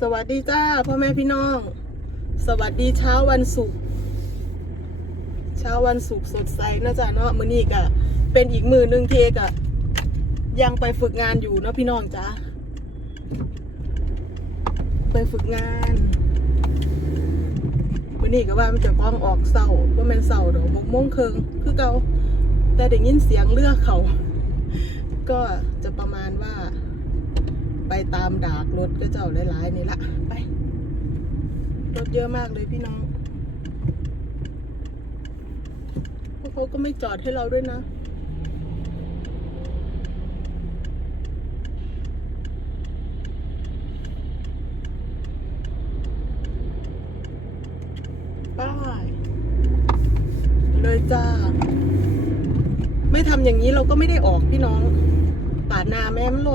สวัสดีจ้าพ่อแม่พี่น้อง สวัสดีเช้าวันศุกร์เช้าวันศุกร์สดใสนะจ๊ะเนาะมื้อนี้ก็เป็นอีกมือหนึงที่เอกอะยังไปฝึกงานอยู่เนาะพี่น้องจ้าไปฝึกงานมื้อนี้ก็ว่ามันจะฟ้องออกเศร้าว่าม่นเศร้าดอกหกโมงครึ่งคือเก่าแต่ได้ยินเสียงเรือกเขา ก็จะประมาณว่า ไปตามดากรถก็เจ้าหลายๆนี่ละไป รถเยอะมากเลยพี่น้องพวกเขาก็ไม่จอดให้เราด้วยนะป้ายเลยจ้า ไม่ทำอย่างนี้เราก็ไม่ได้ออกพี่น้องปาดนาแม่มันร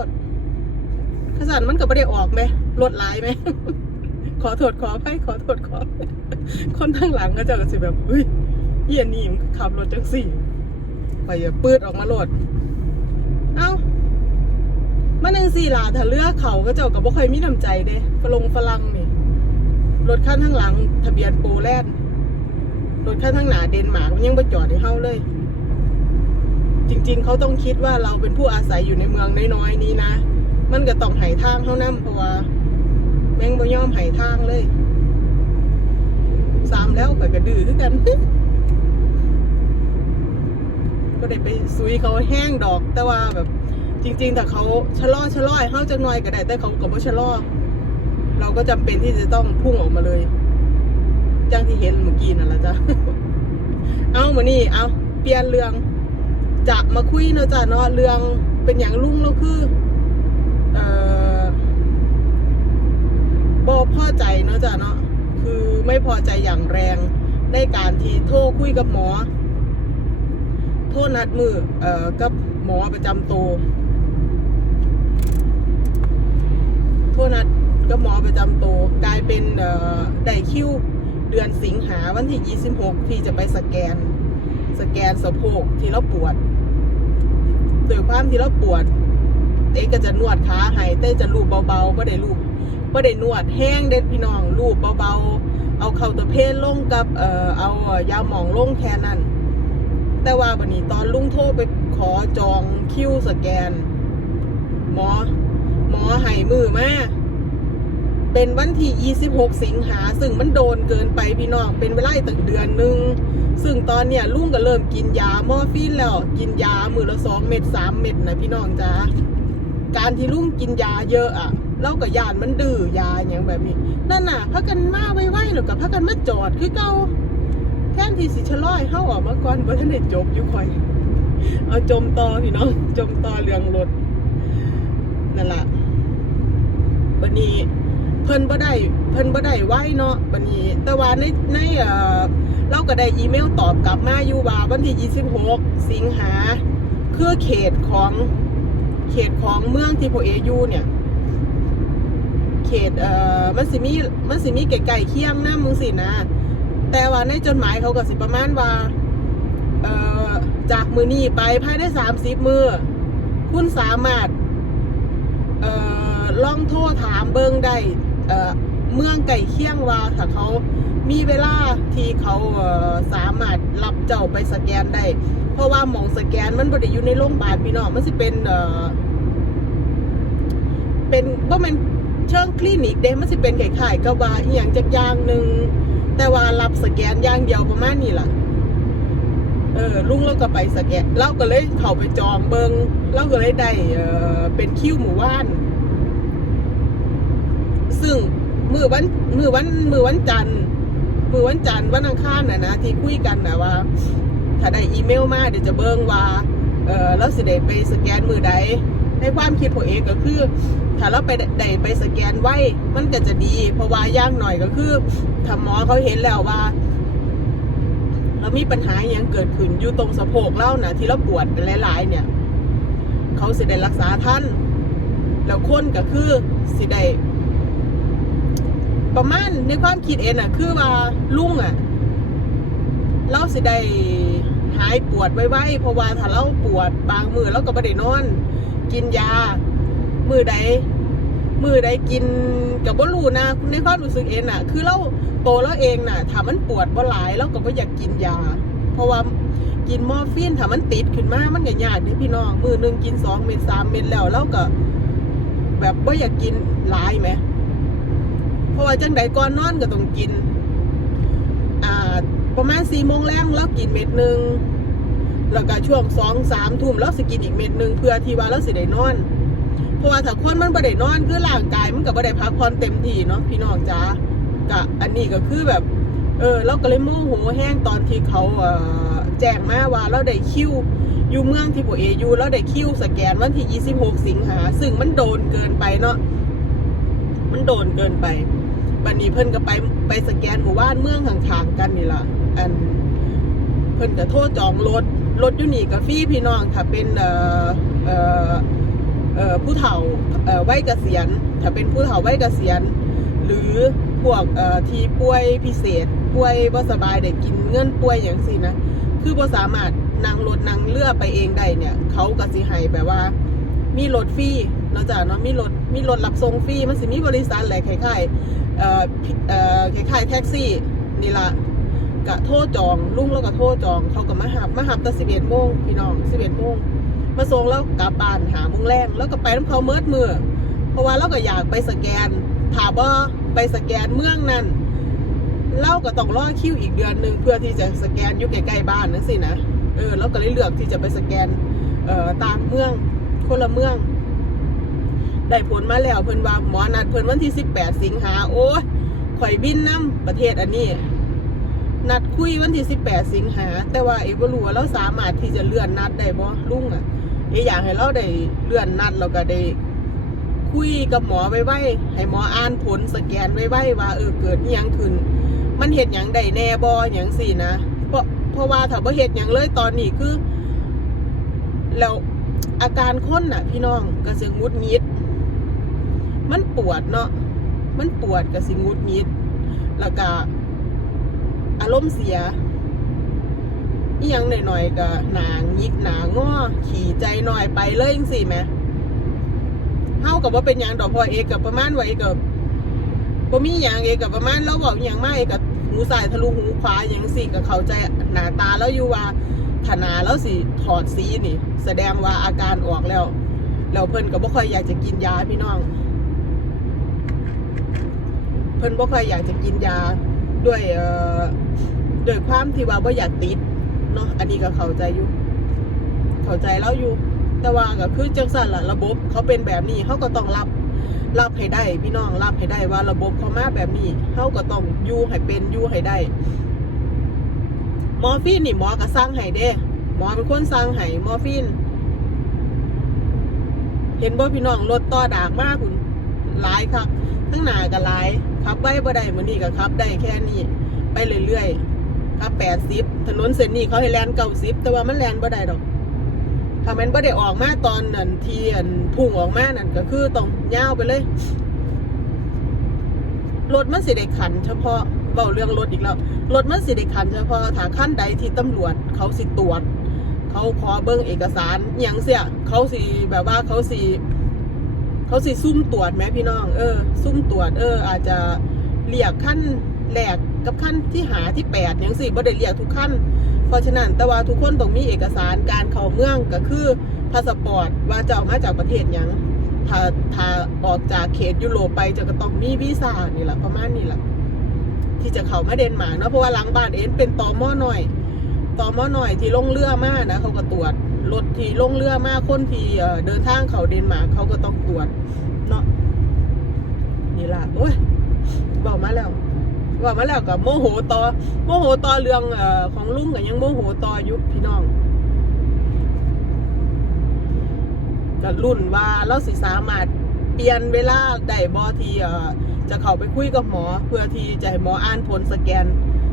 ถขสันมันก็ไม่ได้ออกไหมรถหลายไหม ขอโทษขอให้ขอโทษขอ คนข้างหลังก็จะกระสิแบบเฮ้ยเหี้ยนี่มันขับรถจังสี่ไปอย่าปืดออกมาโหลด เอ้ามันนึงสี่หลาถ้าเลือกเขาก็เจ้ากับบ่เคยมีน้ำใจเด้ฝรงฝรั่งนี่ รถขั้นข้างหลัง ทะเบียนโปแลนด์รถขั้นข้างหน้าเดนมาร์กมันยังบ่จอดให้เฮาเลย จริง ๆ เขาต้องคิดว่าเราเป็นผู้อาศัยอยู่ในเมืองน้อยๆนี้นะ มันก็ต้องไห้ทางเท่านั้นเพราะว่าแมงบ่ยอมไห้ทางเลย สามแล้วข่อยก็ดื้อคือกันก็ได้ไปซุยเขาแห้งดอก แต่ว่าแบบ จริง ๆ แต่เขาชะลอชะลอให้เฮาจักหน่อยก็ได้ แต่เขาก็บ่ชะลอเราก็จำเป็นที่จะต้องพุ่งออกมาเลยจังที่เห็นเมื่อกี้นั่นแหละจ้ะเอามานี่เอาเปลี่ยนเรื่องจะมาคุยเนาะจ้ะเนาะเรื่องเป็นอย่างลุงเราคือ บอพอใจเนาะจ้ะเนาะคือไม่พอใจอย่างแรงในการที่โทรคุยกับหมอ โทษนัดมือเอ่อกับหมอประจำตัวโทษนัดกับหมอประจำตัวกลายเป็นเอ่อได้คิวเดือนสิงหาวันที่ 26 ที่จะไปสแกน สแกนสะโพกที่เราปวดโดยความที่เราปวด เต้ก็จะนวดขาให้เต้จะลูบเบาๆก็ได้ลูบก็ได้นวดแห้งเด็ดพี่น้องลูบเบาๆ เอาเข่าตะเพนลงกับเอ่อเอายาหมองลงแค่นั้น แต่ว่าวันนี้ตอนลุงโทรไปขอจองคิวสแกน หมอ หมอให้มือมาเป็นวันที่ 26 สิงหา ซึ่งมันโดนเกินไปพี่น้อง เป็นเวลาตั้งเดือนหนึ่ง ซึ่งตอนเนี้ยลุงก็เริ่มกินยามอร์ฟีนแล้ว กินยามือละสองเม็ดสามเม็ดนะพี่น้องจ้า การที่ลุงกินยาเยอะอะเล่ากับยานมันดื้อยาอย่างแบบนี้ นั่นน่ะพักกันมาไว้ๆหรือกับพักกันมาจอดคือเก่าแท่นที่สิชะลอยเข้าออกมาก่อนบ่ทันได้จบอยู่คอย เอาจมต่อพี่น้องจมต่อเรื่องรถนั่นล่ะบันนี้เพิ่นบ่ได้เพิ่นบ่ได้ไว้เนาะบันนี้ แต่ว่าในในเอ่อเราก็ได้อีเมลตอบกลับมาอยู่ว่าวันที่26สิงหาคือเขตของ เขตของเมืองที่พเอยูเนี่ย เขตเอ่อมันสิมีมันสิมีไก่เคียงนะมึงสินะ แต่ว่าในจดหมายเขาก็สิประมาณว่าเอ่อจากมือนี้ไปภายในสามสิบมือ คุณสามารถเอ่อลองโทรถามเบิงได้เอ่อเมืองไก่เคียงว่าถ้าเขามีเวลา ที่เขาสามารถรับเจ้าไปสแกนได้ เพราะว่าหมองสแกนมันบ่ได้อยู่ในโรงพยาบาลพี่น้องมันสิเป็นเอ่อเป็นบ่แม่นเชิงคลินิกเด้มันสิเป็นคล้ายๆกับว่าอีหยังจักอย่างหนึ่งแต่ว่ารับสแกนอย่างเดียวประมาณนี้ล่ะเออลุงเราก็ไปสแกนเราก็เลยเข้าไปจองเบิงเราก็เลยได้เออเป็นคิวหมู่บ้าน ซึ่งมือวันมือวันมือวันจันทร์ มือวันจันทร์วันอังคารน่ะนะที่คุยกันนะว่า ถ้าได้อีเมลมาเดี๋ยวจะเบิงว่าเออเราสิได้ไปสแกนมือใดในความคิดผมเองก็คือ ถ้าเราไปได้ไปสแกนไว้มันก็จะดี เพราะว่าย่างหน่อยก็คือถ้าหมอเขาเห็นแล้วว่าเรามีปัญหาอย่างเกิดขึ้นอยู่ตรงสะโพกเล่านะที่เราปวดหลาย ๆ เนี่ย เขาสิได้รักษาท่าน แล้วคนก็คือสิได้ ประมาณในความคิดเองน่ะ คือว่าลุงอะ เราสิได้หายปวดไว้ๆเพราะว่าถ้าเราปวดบางมือเราก็ไม่ได้นอน กินยา มือใดมือได้กินกับบ่รู้นะในความรู้สึกเองน่ะ คือเราโตแล้วเองน่ะถ้ามันปวดบ่หลายเราก็บ่อยากกินยา เพราะว่ากินมอร์ฟีนถ้ามันติดขึ้นมามันก็ยากเด้พี่น้องมือหนึ่งกินสองเม็ดสามเม็ดแล้วเราก็ แบบบ่อยากกินหลายไหม ราะว่าจังใดก่อนนอนก็ต้องกิน อ่า ประมาณสี่โมงแรงแล้วกินเม็ดหนึ่งแล้วก็ช่วงสองสามทุ่มแล้วสิกินอีกเม็ดหนึ่งเพื่อที่ว่าเราสิได้นอน เพราะว่าถ้าคนมันบ่ได้นอนคือร่างกายมันก็บ่ได้พักผ่อนเต็มที่เนาะพี่น้องจ๋ากะอันนี้ก็คือแบบ เออเราก็เลยโมโหแห้งตอนที่เขาเอ่อแจ้งมาว่าเราได้คิวอยู่เมืองที่ผัวเออยู่แล้วได้คิวสแกนวันที่ 26 สิงหา ซึ่งมันโดนเกินไปเนาะมันโดนเกินไป บัดนี้เพิ่นก็ไปไปสแกนหมู่บ้านเมืองข้างๆกันนี่ล่ะอันเพิ่นก็โทษจองรถรถอยู่นี่ก็ฟรีพี่น้องถ้าเป็นเอ่อเอ่อเอ่อผู้เฒ่าเอ่อวัยเกษียณถ้าเป็นผู้เฒ่าวัยเกษียณ หรือพวกเอ่อที่ป่วยพิเศษ ป่วยบ่สบายได้กินเงินป่วยอย่างสินะคือบ่สามารถนั่งรถนั่งเรือไปเองได้เนี่ย เขาก็สิให้แบบว่า มีรถฟรีเนาะจ้ะเนาะมีรถมีรถรับส่งฟรีมันสิมีบริษัทหละคล้ายๆ เอ่อเอ่อคล้ายๆแท็กซี่นี่ละกะโทรจองลุงแล้วก็โทรจองเขาก็มาหับมาหับตั้ง11โมงพี่น้อง11โมงมาส่งแล้วกลับบ้านหาโมงแรงแล้วก็ไปน้ำเขาเมิดมือเพราะว่าเราก็อยากไปสแกนถามว่าไปสแกนเมืองนั้นเราก็ต้องรอคิวอีกเดือนหนึ่งเพื่อที่จะสแกนอยู่ใกล้ๆบ้านนั่นสินะเออเราก็เลยเลือกที่จะไปสแกนเอ่อตามเมืองคนละเมือง ได้ผลมาแล้วเพิ่นว่าหมอนัดเพิ่นวันที่18สิงหาโอ้ยข่อยบินนํประเทศอันนี้ นัดคุยวันที่18สิงหา แต่ว่าเอกบ่รู้ว่าเราสามารถที่จะเลื่อนนัดได้บ่ลุงอะเอกอยากให้เราได้เลื่อนนัดแล้วก็ได้คุยกับหมอไว้ไว้ให้หมออ่านผลสแกนไว้ไว้ว่าเออเกิดอิหยังขึ้น มันเห็ดหยังได้แน่บอหยังสินะ เพราะเพราะว่าถ้าว่เห็ดหยังเลยตอนนี้คือ แล้วอาการค้นน่ะ พี่น้องก็สิงุดงิด มันปวดเนาะมันปวดก็สิงุดงิดแล้วก็อารมณ์เสียอียังหน่อยๆก็หนางิกหนาง้อขี่ใจหน่อยไปเลยจังสิแหมเฮากับว่าเป็นหยังดอกพอเอกกับประมาณว่าเอกกับบ่มีหยังเอกกับประมาณเราบอกอย่างไมาเอกกับหูซ้ายทะลุหูขวาอย่างสิกับเขาใจหนาตาแล้วอยู่ว่าถนาแล้วสิถอดสีนี่ แสดงว่าอาการออกแล้วแล้วเพิ่นก็บ่ค่อยอยากจะกินยาพี่น้อง เพิ่นบ่ค่อยอยากจะกินยาด้วยเอ่อด้วยความที่ว่าบ่อยากติดเนาะอันนี้ก็เข้าใจอยู่ เข้าใจแล้วอยู่ แต่ว่าก็คือจังสันละระบบเขาเป็นแบบนี้เขาก็ต้องรับรับให้ได้ พี่น้องรับให้ได้ว่าระบบเขามาแบบนี้เขาก็ต้องอยู่ให้เป็นอยู่ให้ได้มอร์ฟีนนี่หมอก็สร้างให้เด้หมอเป็นคนสร้างให้มอร์ฟีนเห็นบ่พี่น้องรถต่อดากมากคุณหลายครับ ทั้งหน้าก็หลายขับไว้บ่ได้มื้อนี้ก็ขับได้แค่นี้ไปเรื่อยๆขับ80ถนนเส้นนี้เขาให้แล่น90แต่ว่ามันแลนบ่ได้ดอกถ้ามันไม่ได้ออกมาตอนนั้นทีอันพุ่งออกมานั่นก็คือต้องยาวไปเลยรถมันสิได้ขันเฉพาะเบาเรื่องรถอีกแล้วรถมันสิได้ขันเฉพาะถ้าขั้นใดที่ตำรวจเขาสิตรวจเขาขอเบิ้งเอกสารอย่างเสียเขาสิแบบว่าเขาสิ เขาสิซุ่มตรวจไหมพี่น้อง เออ ซุ่มตรวจ เออ อาจจะเรียกขั้นแรกกับขั้นที่หาที่แปดอย่างสิบ่ได้เรียกทุกขั้น เพราะฉะนั้นแต่ว่าทุกคนต้องมีเอกสารการเข้าเมืองก็คือพาสปอร์ตว่าจะออกมาจากประเทศยังถ้าถ้าออกจากเขตยุโรปไปจะก็ต้องมีวีซ่านี่แหละประมาณนี้แหละที่จะเข้ามาเดนมาร์กเนาะเพราะว่าหลังบ้านเอ็นเป็นตอมอหน่อย ตอมอหน่อยที่ลงเรือมากนะเขาก็ตรวจรถที่ลงเรือมากคนที่เดินทางเขาเดนมาร์กเขาก็ต้องตรวจเนาะนี่ล่ะโอ้ยบอกมาแล้วว่ามาแล้วกับโมโหต่อโมโหต่อเรื่องอของลุงก็ยังโมโหต่ออยู่พี่น้องกับรุ่นว่าเราสิสามารถเปลี่ยนเวลาได้บอที่เอจะเข้าไปคุยกับหมอ เพื่อที่จะให้หมออ่านผลสแกน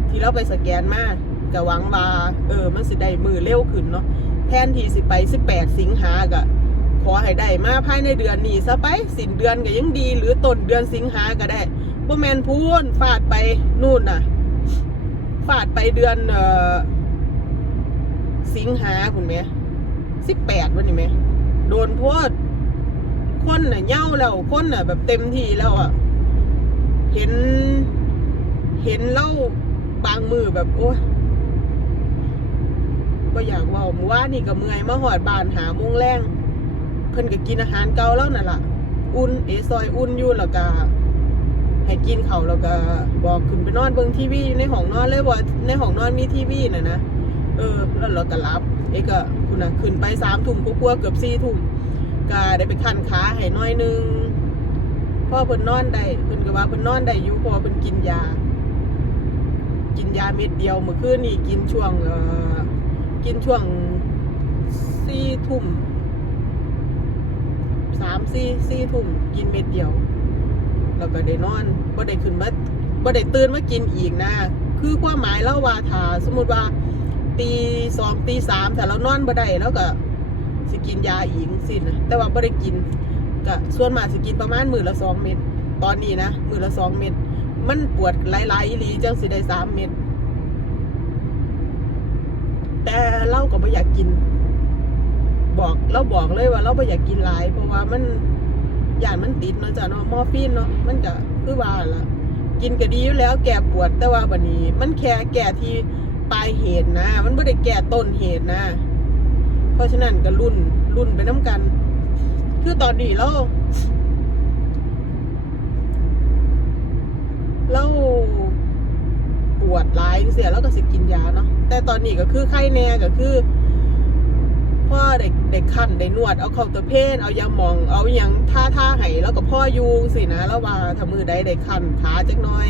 ที่เราไปสแกนมา ก็หวังว่าเออ มันสิได้มือเร็วขึ้นเนาะแทนที่สิไป 18 สิงหาก็ขอให้ได้มาภายในเดือนนี้ซะไปสิ้นเดือนก็ยังดี หรือต้นเดือนสิงหาก็ได้บ่แมนพูนฟาดไปนู่นน่ะฟาดไปเดือนเอ่อสิงหาคุณแม่สิบแปดวันนี้ไหมโดนโพดคนน่ะเหย่าแล้วคนน่ะ แบบเต็มที่แล้วอะเห็นเห็นเล่าบางมือแบบโอ้ย ก็อยากว่าหมู่ว่านี่ก็เมื่อยมาหอดบานหาโมงแรงเพิ่นก็กินอาหารเก่าแล้วนั่นล่ะ อุ่นเอซอยอุ่นอยู่แล้วก็ให้กินเขาแล้วก็บอกขึ้นไปนอนเบิ่งทีวีในห้องนอนเลยว่าในห้องนอนมีทีวีน่ะนะเออแล้วเราก็รับ เอ้ก็คุณน่ะขึ้นไปสามทุ่มกลัวเกือบสี่ทุ่มก็ได้ไปคันขาให้น้อยหนึงพ่อเพิ่นนอนได้เพิ่นก็ว่าเพิ่นนอนได้อยู่พราะว่าเพิ่นกินยา กินยาเม็ดเดียวเมื่อคืนนี่กินช่วงเออ กินช่วงสี่ทุ่มสามสี่สี่ทุ่มกินเม็ดเดียว แล้วก็ได้นอนบ่ได้ขึ้นมาบ่ได้ตื่นมากินอีกนะ คือความหมายแล้วว่าถ้าสมมุติว่าตีสองตีสามถ้าเรานอนบ่ได้แล้วก็สิกินยาอีกสินะแต่ว่าบ่ได้กินก็ส่วนมากสิกินประมาณมื้อละสองเม็ดตอนนี้นะมื้อละสองเม็ดมันปวดหลายๆอีหลีจังสิได้สามเม็ด แต่เราก็บ่อยากกิน บอกเราบอกเลยว่า เราบ่อยากกินหลาย เพราะว่ามันยานมันติดเนาะจ้ะเนาะมอร์ฟีนเนาะมันก็คือว่าล่ะกินก็ดีอยู่แล้วแก้ปวดแต่ว่าบัดนี้ มันแค่แก้ที่ปลายเหตุนะ มันไม่ได้แก้ต้นเหตุนะ เพราะฉะนั้นก็รุ่นรุ่นไปน้ำกัน คือตอนนี้เราเรา วดหลายเสียแล้วก็สิกินยาเนาะแต่ตอนนี้ก็คือไข้แน่ก็คือพ่อเด็กเด็กขันได้นวดเอาเข้าตะเพนเอายาหมอง เอาอหยังท่าท่าไห้แล้วก็พ่อยูสินะแล้วว่าถ้ามือใดได้ขันขาจักน้อย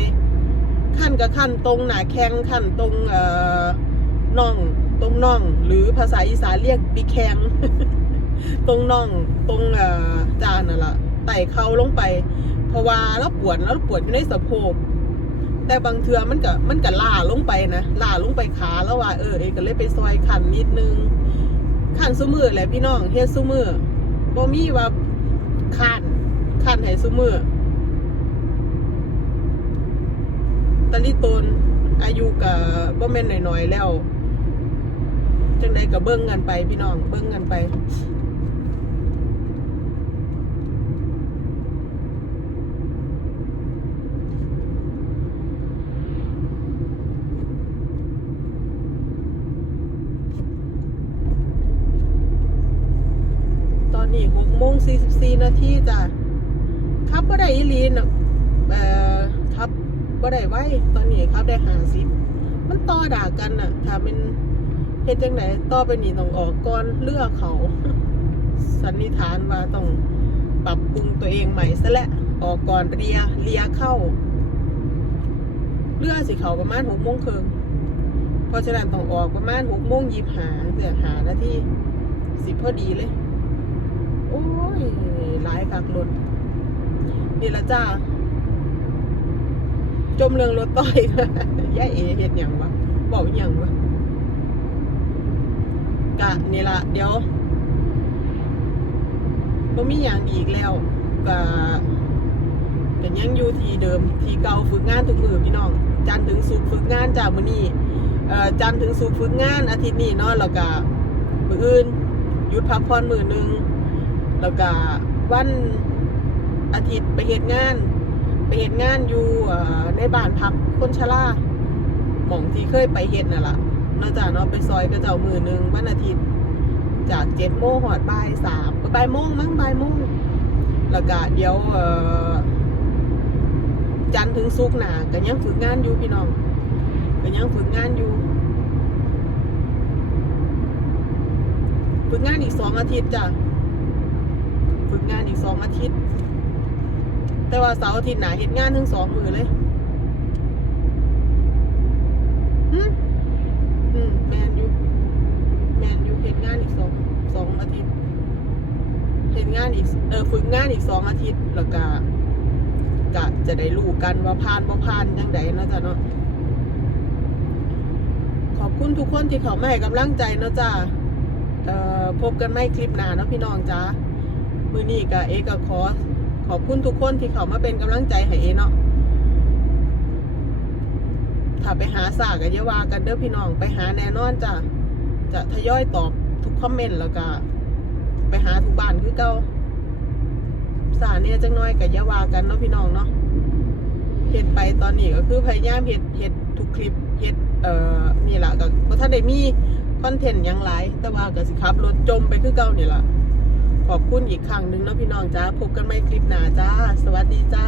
ขันกับขันตรงหนาแข้งขันตรงเอ่อน่องตรงน่อง หรือภาษาอีสานเรียกปีแข้งตรงน่องตรงเอ่อจานน่ะละไต่เข่าลงไปเพราะว่าแล้วปวดแล้วปวดอยู่ในสะโพก แต่บางเทือมันก็มันก็ล่าลงไปนะล่าลงไปขาแล้วว่าเออเอกก็เลยไปซอยขันนิดนึงขันซุมือแหละพี่น้องเฮ็ดซุมือบ่มีว่าขันขันให้ซุมือตะลิตนอายุกับบ่แม่นน้อยๆแล้ว จังใดก็เบิ่งกันไปพี่น้องเบิ่งกันไป 44 นาทีจ้ะขับก็ได้อีลีนเอ่อขับก็ได้ไว้ตอนนี้ขับได้50มันต่อด่ากันน่ะถ้าเป็นเฮ็ดจังไหนต่อไปนี่ต้องออกก่อนเลือกเขา สันนิษฐานว่าต้องปรับปรุงตัวเองใหม่ซะและออกก่อนเรียเรียเข้า เลือกสิเขาประมาณหกโมงครึ่งเพราะฉะนั้นต้องออกประมาณหกโมงยี่สิบหาเดือหานาทีสิพอดีเลย โอ้ยหลายคักรถนี่ละจ้า จมเรื่องรถต้อยย่าเอเฮ็ดหยังวะบอกหยังวะกะนี่ละเดี๋ยวบ่มีหยังอีกแล้วกะเป็นยังอยู่ที่เดิมที่เก่าฝึกงานทุกมือพี่น้อง จันถึงศุกฝึกงานจากมื้อนี่จันถึงศุกฝึกงานอาทิตย์นี้เนาะแล้วก็มื้ออื่นหยุดพักผ่อนมื้อหนึง แล้วก็วันอาทิตย์ไปเหตุงาน ไปเหตุงานอยู่ในบ้านพักคนชราหม่องที่เคยไปเฮ็ดน่ะล่ะนอกจากเนาะไปซอยก็เจ้ามือหนึงวันอาทิตย์ จากเจ็ดโมงหอดบ่ายสามบ่ายโมงมั้งบ่ายโมงแล้วก็เดี๋ยวจันถึงศุกหน่ะก็ยังฝึกงานอยู่พี่น้องก็ยังฝึกงานอยู่ฝึกงานอีกสองอาทิตย์จ้ะ กงานอีกสองอาทิตย์ แต่ว่าเสาร์อาทิตย์หนาเห็นงานทั้งสองมือเลยอืมอืมแมนยูแมนยูเห็นงานอีกสองสองอาทิตย์ เห็นงานอีก เออฝึกงานอีกสองอาทิตย์แล้วก็กะจะได้รู้กันว่าผ่านว่าผ่านยังไงนาะจ๊ะเนาะขอบคุณทุกคนที่เขามาให้กำลังใจเนาะจ้าเอ่อพบกันไม่คลิปหน้าเนาะพี่น้องจ้า มือนี้กับเอกับคอสขอบคุณทุกคนที่เขามาเป็นกำลังใจให้เอเนาะถ้าไปหาสากับยาวากันเด้อพี่น้อง ไปหาแน่นอนจ้ะจะทยอยตอบทุกคอมเมนต์แล้วก็ไปหาทุกบ้านคือเก่าสาเนี่ยจังน้อยกับยาวากันเนาะพี่น้องเนาะเห็ดไปตอนนี้ก็คือพยายามเห็ดเห็ดทุกคลิปเห็ดเอ่อนี่แหละก็ถ้าได้มีคอนเทนต์ยังไรแต่ว่าก็สิครับรถจมไปคือเก่านี่แหละ ขอบคุณอีกครั้งหนึ่งแล้วพี่น้องจ้าพบกันใหม่คลิปหน้าจ้า สวัสดีจ้า